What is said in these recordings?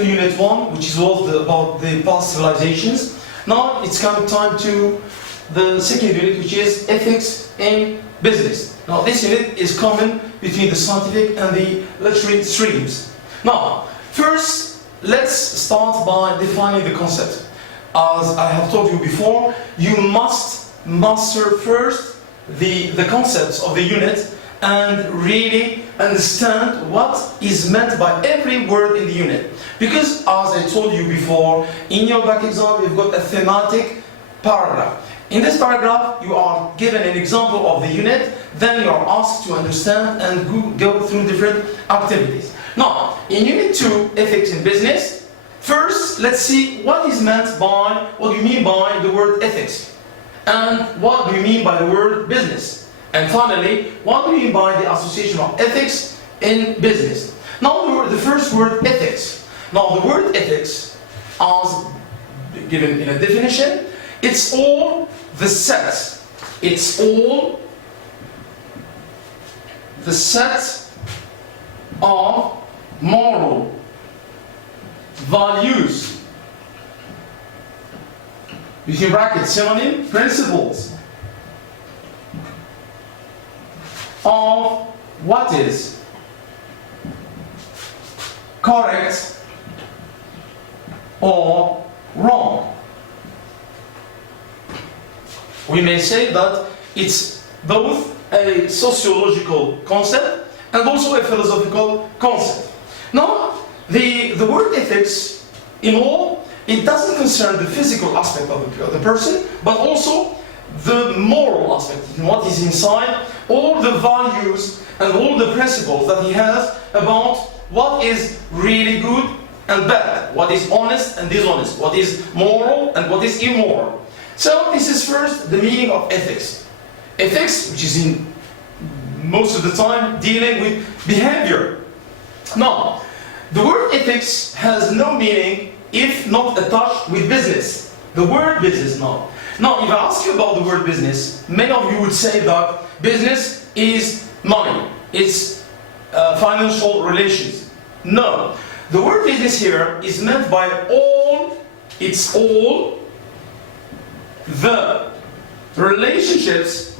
to Unit 1, which is all about the past civilizations. Now it's coming time to the second unit, which is ethics in business. Now this unit is common between the scientific and the literary streams. Now, first, let's start by defining the concept. As I have told you before, you must master first the concepts of the unit and really understand what is meant by every word in the unit. Because, as I told you before, in your back exam, you've got a thematic paragraph. In this paragraph, you are given an example of the unit, then you are asked to understand and go through different activities. Now, in Unit 2, Ethics in Business, first, let's see what is meant by, what do you mean by the word ethics? And what do you mean by the word business? And finally, what do you mean by the association of ethics in business? Now, the first word, ethics. Now, the word ethics, as given in a definition, it's all the set. It's all the set of moral values, between brackets, synonym, principles, of what is correct or wrong. We may say that it's both a sociological concept and also a philosophical concept. Now, the word ethics, in all, it doesn't concern the physical aspect of the person, but also the moral aspect, what is inside, all the values and all the principles that he has about what is really good and bad, what is honest and dishonest, what is moral and what is immoral. So this is first the meaning of ethics. Ethics, which is in most of the time dealing with behavior. Now, the word ethics has no meaning if not attached with business. The word business now. Now, if I ask you about the word business, many of you would say that business is money. It's financial relations. No. The word business here is meant by all, it's all the relationships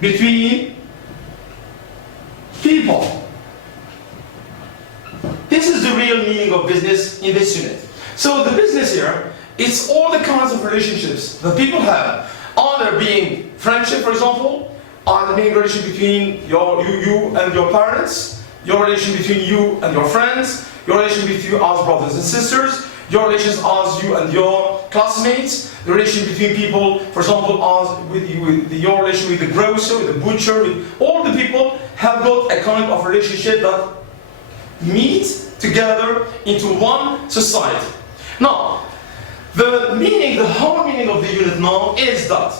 between people. This is the real meaning of business in this unit. So the business here, it's all the kinds of relationships that people have. Either being friendship, for example, either being a relation between you and your parents, your relation between you and your friends, your relation between you as brothers and sisters, your relations as you and your classmates, the relation between people, for example, as with your relation with the grocer, with the butcher, with all the people have got a kind of relationship that meet together into one society. Now, the meaning, the whole meaning of the unit now is that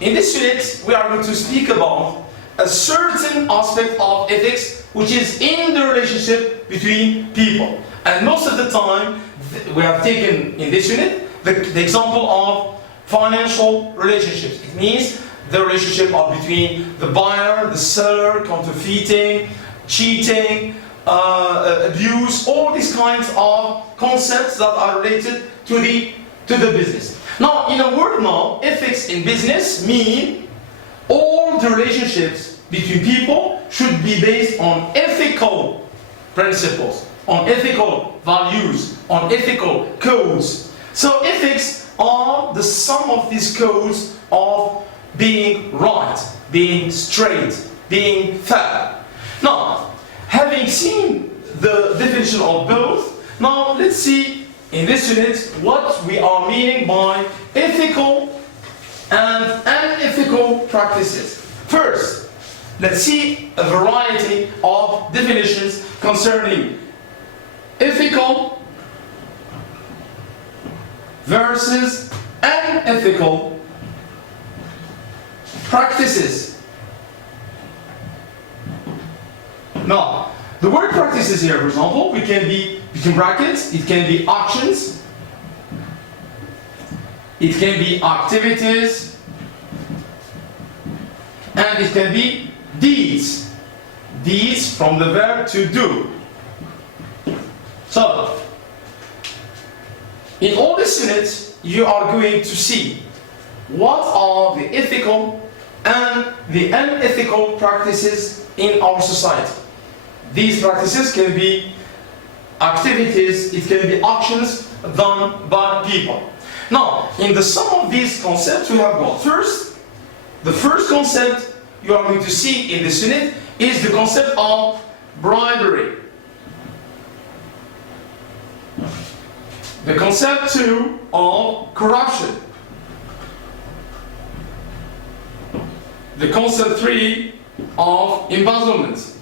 in this unit we are going to speak about a certain aspect of ethics which is in the relationship between people. And most of the time we have taken in this unit the example of financial relationships. It means the relationship between the buyer, the seller, counterfeiting, cheating, abuse, all these kinds of concepts that are related to the business. Now, in a word now, ethics in business mean all the relationships between people should be based on ethical principles, on ethical values, on ethical codes. So ethics are the sum of these codes of being right, being straight, being fair. Now, having seen the definition of both, now let's see in this unit what we are meaning by ethical and unethical practices. First, let's see a variety of definitions concerning ethical versus unethical practices. Now, the word practices here, for example, it can be between brackets, it can be actions, it can be activities, and it can be deeds. Deeds from the verb to do. So, in all these units, you are going to see what are the ethical and the unethical practices in our society. These practices can be activities, it can be actions done by people. Now, in the sum of these concepts we have got first, the first concept you are going to see in this unit is the concept of bribery. The concept 2 of corruption. The concept 3 of embezzlement.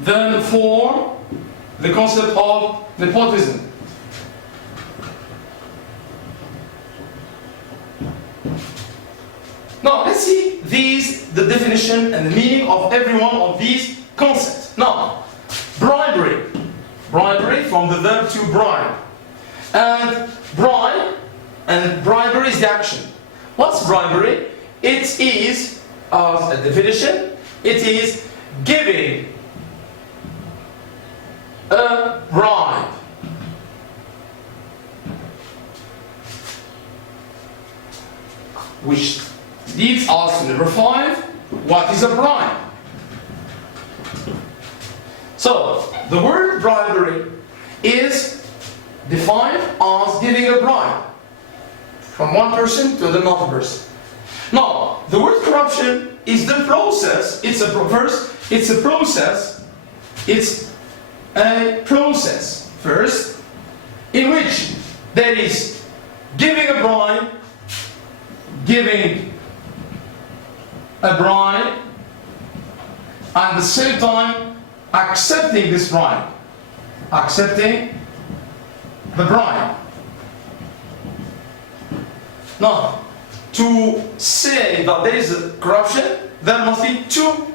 Then 4, the concept of nepotism. Now let's see the definition and the meaning of every one of these concepts. Now, bribery. Bribery from the verb to bribe. And bribery is the action. What's bribery? It is, as a definition, it is giving a bribe. Which leads us to number 5. What is a bribe? So, the word bribery is defined as giving a bribe from one person to another person. Now, the word corruption is the process, it's a process first in which there is giving a bribe, and at the same time accepting this bribe, accepting the bribe. Now, to say that there is a corruption, there must be 2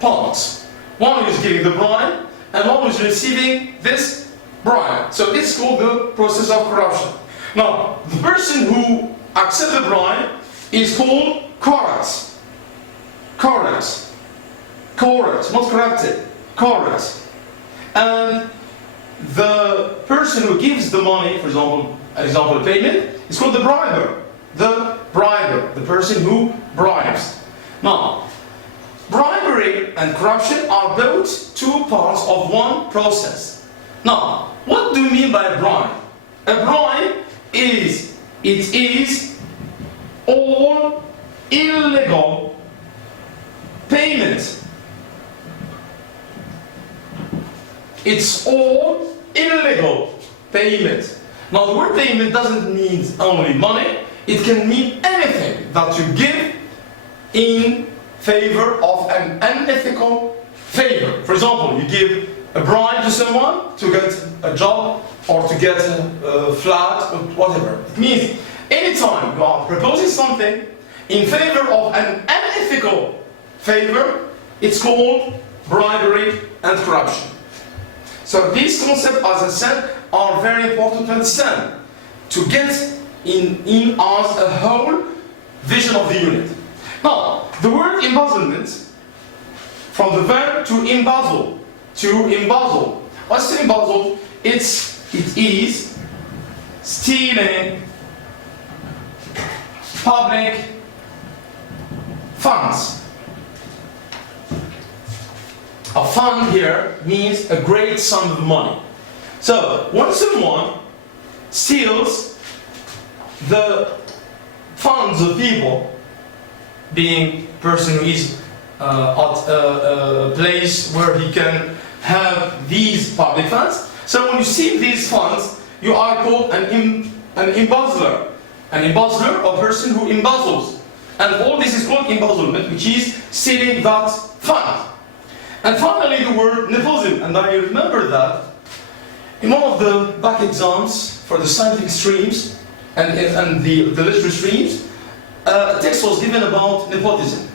parts. One is giving the bribe, and one is receiving this bribe. So it's called the process of corruption. Now, the person who accepts the bribe is called corrupt. Corrupt, not corrupted. Corrupt. And the person who gives the money, for example, payment, is called the briber. The person who bribes. Now, bribery and corruption are both 2 parts of one process. Now, what do you mean by a bribe? A bribe is all illegal payment. It's all illegal payment. Now, the word payment doesn't mean only money. It can mean anything that you give in favor of an unethical favor. For example, you give a bribe to someone to get a job or to get a flat or whatever. It means anytime you are proposing something in favor of an unethical favor, it's called bribery and corruption. So these concepts, as I said, are very important to understand to get in as a whole vision of the unit. Now, the word embezzlement, from the verb to embezzle. What's to embezzle? It is stealing public funds. A fund here means a great sum of money. So, when someone steals the funds of people, being a person who is at a place where he can have these public funds, so when you steal these funds, you are called an embezzler. An embezzler, a person who embezzles. And all this is called embezzlement, which is stealing that fund. And finally, the word nepotism, and I remember that in one of the back exams for the scientific streams and the literature streams, a text was given about nepotism.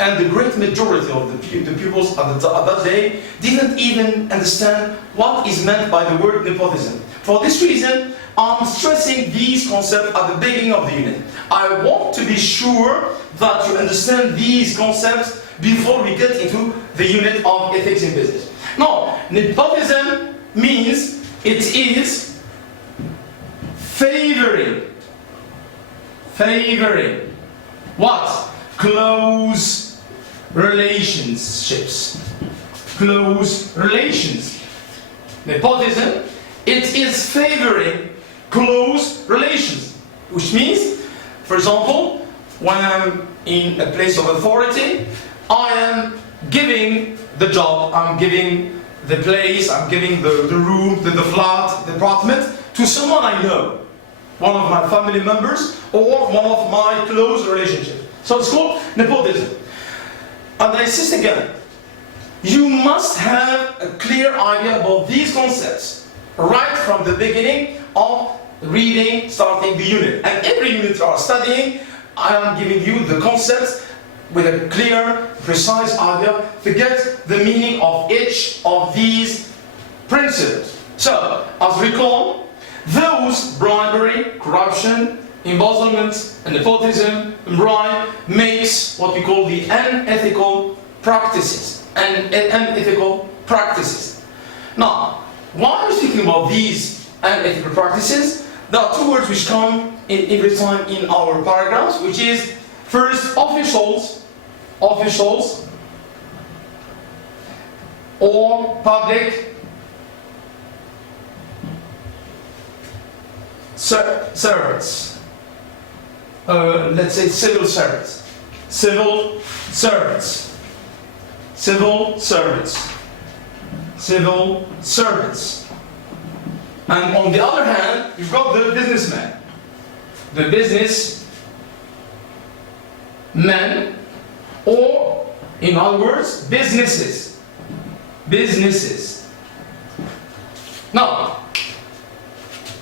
And the great majority of the pupils at that day didn't even understand what is meant by the word nepotism. For this reason, I'm stressing these concepts at the beginning of the unit. I want to be sure that you understand these concepts before we get into the unit of ethics in business. Now, nepotism means it is favoring what? Close relationships. Close relations. Nepotism, it is favoring close relations, which means, for example, when I'm in a place of authority, I am giving the job, I'm giving the place, I'm giving the room, the flat, the apartment to someone I know, one of my family members or one of my close relationships. So it's called nepotism. And I insist again, you must have a clear idea about these concepts right from the beginning of reading, starting the unit. And every unit you are studying, I am giving you the concepts with a clear, precise idea to get the meaning of each of these principles. So, as recall, those bribery, corruption, embezzlement, and nepotism, and bribe makes what we call the unethical practices. Unethical practices. Now, why are we speaking about these unethical practices? There are two words which come in every time in our paragraphs, which is first officials, or public servants. Let's say civil servants. Civil servants. And on the other hand, you've got the businessman. The businessmen, or in other words, businesses. Now,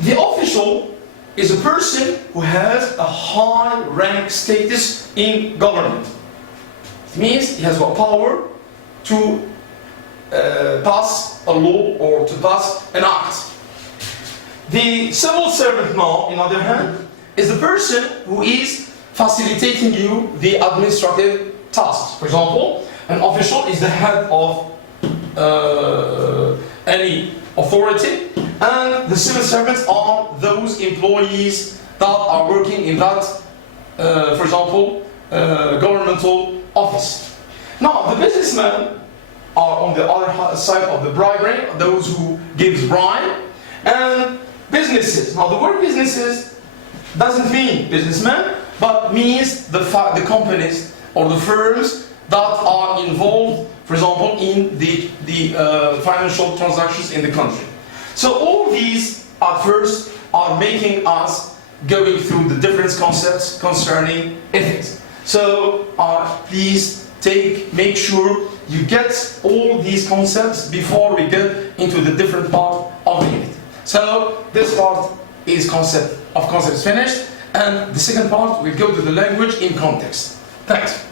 the official is a person who has a high rank status in government. It means he has got power to pass a law or to pass an act. The civil servant now, on the other hand, is the person who is facilitating you the administrative tasks. For example, an official is the head of any authority, and the civil servants are those employees that are working in that, for example, governmental office. Now, the businessmen are on the other side of the bribery, those who gives bribe, and businesses. Now, the word businesses doesn't mean businessmen, but means the companies or the firms that are involved, for example, in the financial transactions in the country. So all these at first are making us going through the different concepts concerning ethics. So please make sure you get all these concepts before we get into the different part of the unit. So this part is concepts finished, and the second part we go to the language in context. Thanks.